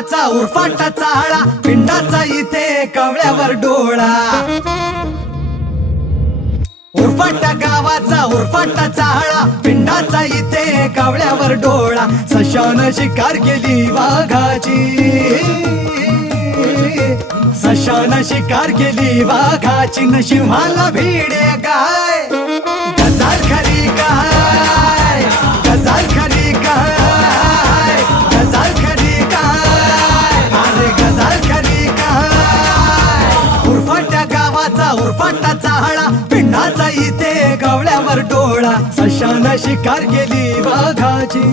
गावाचा उरफाटा चाळा, पिंडाचा इथे कवळ्यावर डोळा. उरफाटा गावाचा उरफाटा चाळा, पिंडाचा इथे कावळ्यावर डोळा. सशानं शिकार केली वाघाची, सशानं शिकार केली वाघाची. न सिंहाला भिडे गाय, गजाल खरी काय, गजाल खरी काय, गजाल खरी काय, अरे गजाल खरी काय. उरफाट्या गावाचा उरफाटा चाळा, पिंडाचा इथे गवळ्यावर डोळा. सशानं शिकार केली वाघाची.